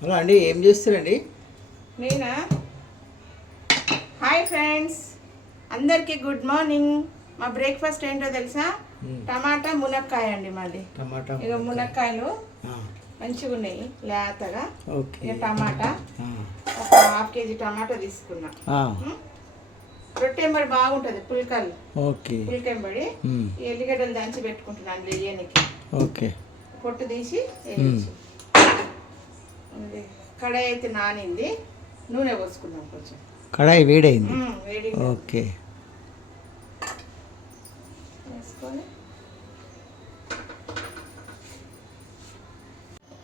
Hello అండి, ఏం చేస్తారండి? నేనా? హాయ్ ఫ్రెండ్స్, అందరికీ గుడ్ మార్నింగ్. మా బ్రేక్ఫాస్ట్ ఏంటో తెలుసా? టమాటా మునక్కాయ అండి మాది. టమాటా ఇక మునక్కాయలు మంచిగా ఉన్నాయి లేతగా. ఇక టమాటా ఒక ½ కేజీ టమాటా తీసుకున్నా. రొట్టెంబడి బాగుంటుంది పుల్కల్. ఓకే, పుల్కెంబడి ఎల్లిగడ్డలు దంచి పెట్టుకుంటున్నాను బిర్యానీకి. ఓకే, పొట్టు తీసి కడాయి అయితే నానింది, నూనె పోసుకున్నాం కొంచెం. కడాయి వేడైంది. వేడి ఓకే, వేసుకొని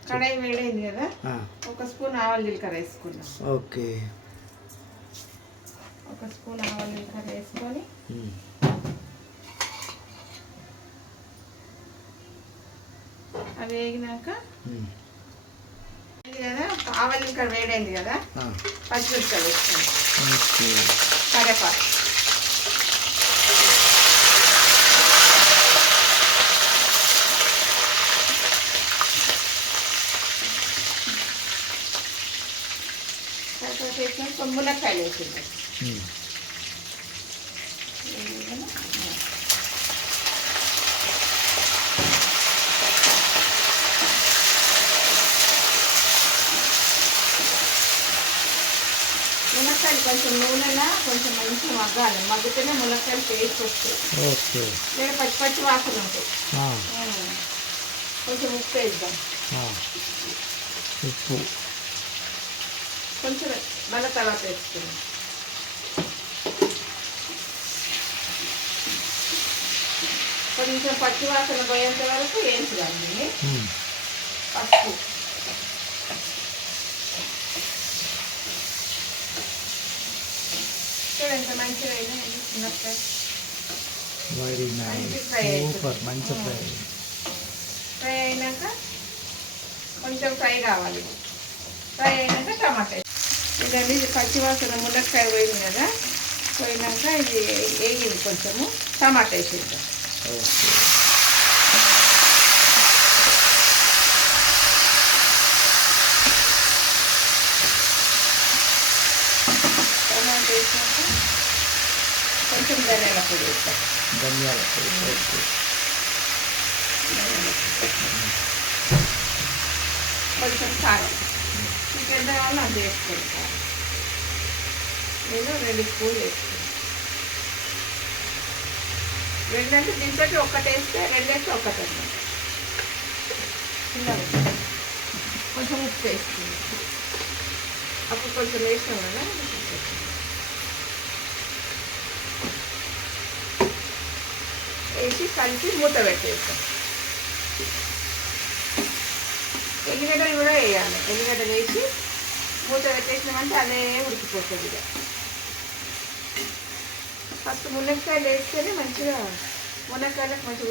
కడాయి వేడైంది కదా, ఒక స్పూన్ ఆవాలు జీలకర్ర వేసుకున్నాం. ఓకే, ఒక స్పూన్ ఆవాలు జీలకర్ర వేసుకొని అవి వేగినాక కదా, ఆవాలు జీలకర్ర వేడైంది కదా, పచ్చిమిరపకాయలు వేసుకోండి. కరివేపాకు, కరివేపాకు వేసినాక మునక్కాయలు వేసింది. మునక్కాయలు కొంచెం నూనెలా కొంచెం మంచిగా మగ్గాలి, మగ్గితేనే మునక్కాయలు టేస్ట్ వస్తాయి. ఓకే, లేదా పచ్చి పచ్చి వాసన ఉంటాయి. కొంచెం ఉప్పు వేద్దాం. ఉప్పు కొంచెం మళ్ళీ తర్వాత వేసుకుందాం. కొంచెం పచ్చి వాసన పోయేంత వరకు వేయించుదాన్ని. పసుపు, ఎంత మంచిగా అయినా మునక్కాయ మంచి ఫ్రై అయినాక కొంచెం ఫ్రై కావాలి. ఫ్రై అయినాక టమాటా ఇదండి. ఇది పచ్చివాసన మునక్కాయ పోయింది కదా, పోయినాక ఇది వేగింది, కొంచెము టమాటా వేసేద్దాం. టమాటా వేసినాక కొంచెం ధనియాల పొడి వేస్తాం. కొంచెం కారం, మీకు ఎంత కావాలో అంత వేసుకోండి. కారం నేను 2 స్పూన్లు వేసుకుంటాను. 2 అంటే దీంతో ఒక్కటి వేస్తే 2 వేస్తే ఒక్కటి అన్నమాట. కొంచెం ఉప్పు వేసుకుంది, అప్పుడు కొంచెం వేసాం కదా. వేసి కలిపి మూత పెట్టేస్తాం. ఎల్లిగడ్డలు కూడా వేయాలి. ఎల్లిగడ్డలు వేసి మూత పెట్టేసినామంటే అదే ఉడికిపోతుంది. ఇక ఫస్ట్ మునక్కాయలు వేస్తేనే మంచిగా మునక్కాయలకు మంచి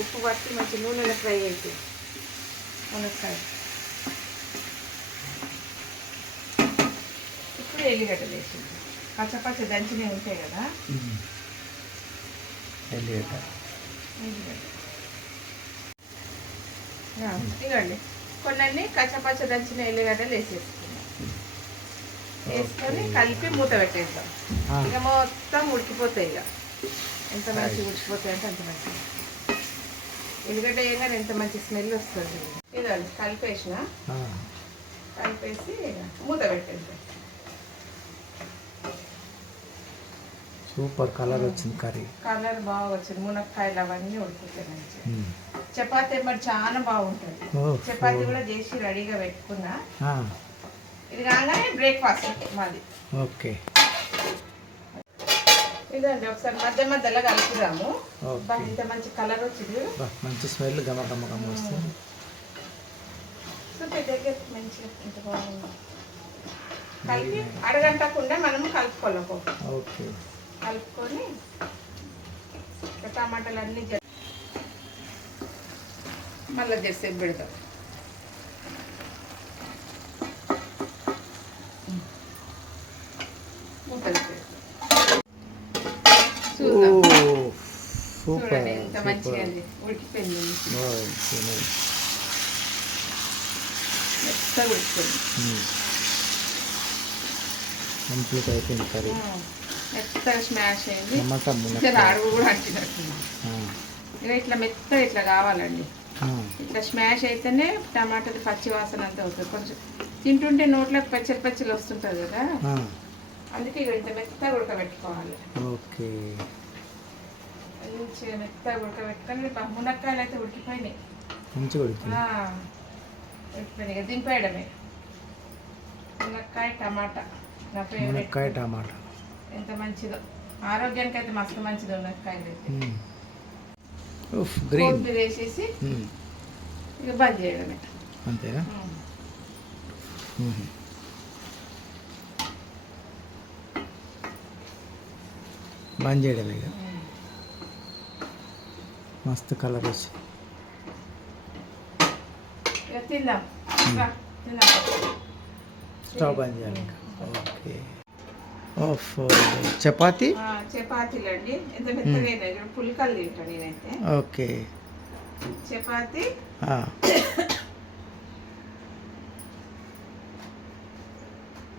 ఉప్పు పట్టి మంచి నూనెలో ఫ్రై అవుతుంది మునక్కాయ. ఇప్పుడు ఎల్లిగడ్డలు వేసింది, పచ్చ దంచినవి ఉంటాయి కదా, ఇవ్వండి. కొన్ని కచ్చపచ్చ దంచిన ఎల్లిగడ్డలు వేసేసుకున్నాం. వేసుకొని కలిపి మూత పెట్టేస్తాం. ఇక మొత్తం ఉడికిపోతాయి. ఇక ఎంత మంచిగా ఉడికిపోతాయి అంటే అంత మంచిగా. ఎల్లిగడ్డ వేయగానే ఎంత మంచి స్మెల్ వస్తుంది. ఇదండి కలిపేసిన, కలిపేసి మూత పెట్టేస్తాం. సూపర్ కలర్ వచ్చింది, కలర్ బాగా వచ్చింది. మునక్కాయలు అవన్నీ ఉడికిపోతాయి మంచిగా. చపాతీ మరి చాలా బాగుంటుంది. చపాతీ కూడా చేసి రెడీగా పెట్టుకున్నా. ఇది కాగానే బ్రేక్ఫాస్ట్ మాది. ఓకే, ఇదండి ఒకసారి మధ్య మధ్యలో కలుపుదాము. ఇంత మంచి కలర్ వచ్చింది, మంచి స్మెల్ వస్తుంది. దగ్గర మంచిగా ఇంత బాగుంది. కలిపి అరగంటకుండా మనము కలుపుకోలేము. ఓకే, కలుపుకొని టమాటాలు అన్నీ మళ్ళీ చేసేది పెడతాం. చూడండి ఎంత మంచిగా ఉడికిపోయింది. మెత్తగా ఉడుకుతుంది. కంప్లీట్ అయిపోయింది కర్రీ. మెత్తగా స్మాష్ అయింది. టమాటా ఇక్కడ అడుగు కూడా అంటినట్టుంది. ఇక ఇట్లా మెత్తగా ఇట్లా కావాలండి. ఇట్లా స్మాష్ అయితేనే టమాటాది పచ్చి వాసన అంతా అవుతుంది. కొంచెం తింటుంటే నోట్లోకి పచ్చడి పచ్చడి వస్తుంటుంది కదా, అందుకే ఇక ఇంత మెత్తగా ఉడకబెట్టుకోవాలి. ఓకే, మంచిగా మెత్తగా ఉడకబెట్టుకొని మునక్కాయలు అయితే ఉడికిపోయినాయి. మంచిగా ఉడికింది. ఉడికిపోయినాయి, దింపేయడమే. మునక్కాయ టమాటా నా ఫేవరెట్. మునక్కాయ టమాటా ఎంత మంచిదో, ఆరోగ్యానికి అయితే మస్తు మంచిది మునక్కాయలు అయితే. గ్రీన్ కొత్తిమీర వేసేసి ఇక బంద్ చేయడమే. అంతేనా? బంద్ చేయడమే ఇక. మస్తు కలర్ వచ్చి ఇక తిందాం. తిందాం. స్టవ్ బంద్ చేయాలి ఇంకా. ఓకే. ఓఫ్, చపాతి. చపాతీలు అండి, ఎంత మెత్తగా అయినా ఇక్కడ పుల్కలు తింటాను నేనైతే. ఓకే, చపాతి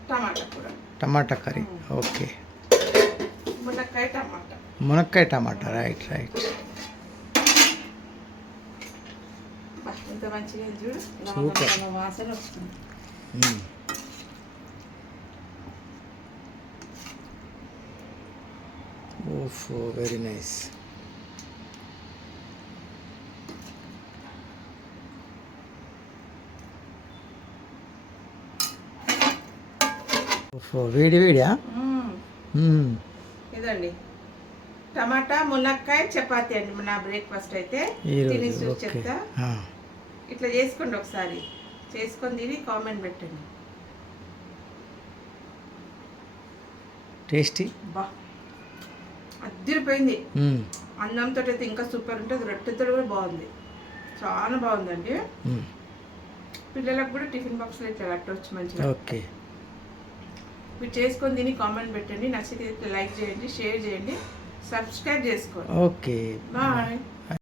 టమాటా కూర, టమాటా కర్రీ. ఓకే, మునక్కాయ టమాటా. మునక్కాయ టమాటా. రైట్. ఎంత మంచిగా చూడు, సూపర్. వాసన వస్తుంది. ఓఫ్, వెరీ నైస్. ఓఫ్, వేడియా? ఇదండి టమాటా మునక్కాయ చపాతి అండి నా బ్రేక్ఫాస్ట్ అయితే. తినేసి చెప్తా. ఇట్లా చేసుకోండి ఒకసారి, చేసుకొని తిని కామెంట్ పెట్టండి. టేస్టీ, బా అద్దరిపోయింది. అన్నంతో అయితే ఇంకా సూపర్ ఉంటుంది, రొట్టెతో కూడా బాగుంది, చాలా బాగుందండి. పిల్లలకు కూడా టిఫిన్ బాక్స్లో ఇట్లా కట్టవచ్చు మంచిగా. ఓకే, మీరు చేసుకొని తిని కామెంట్ పెట్టండి. నచ్చితే లైక్ చేయండి, షేర్ చేయండి, సబ్స్క్రైబ్ చేసుకోండి. Okay, bye.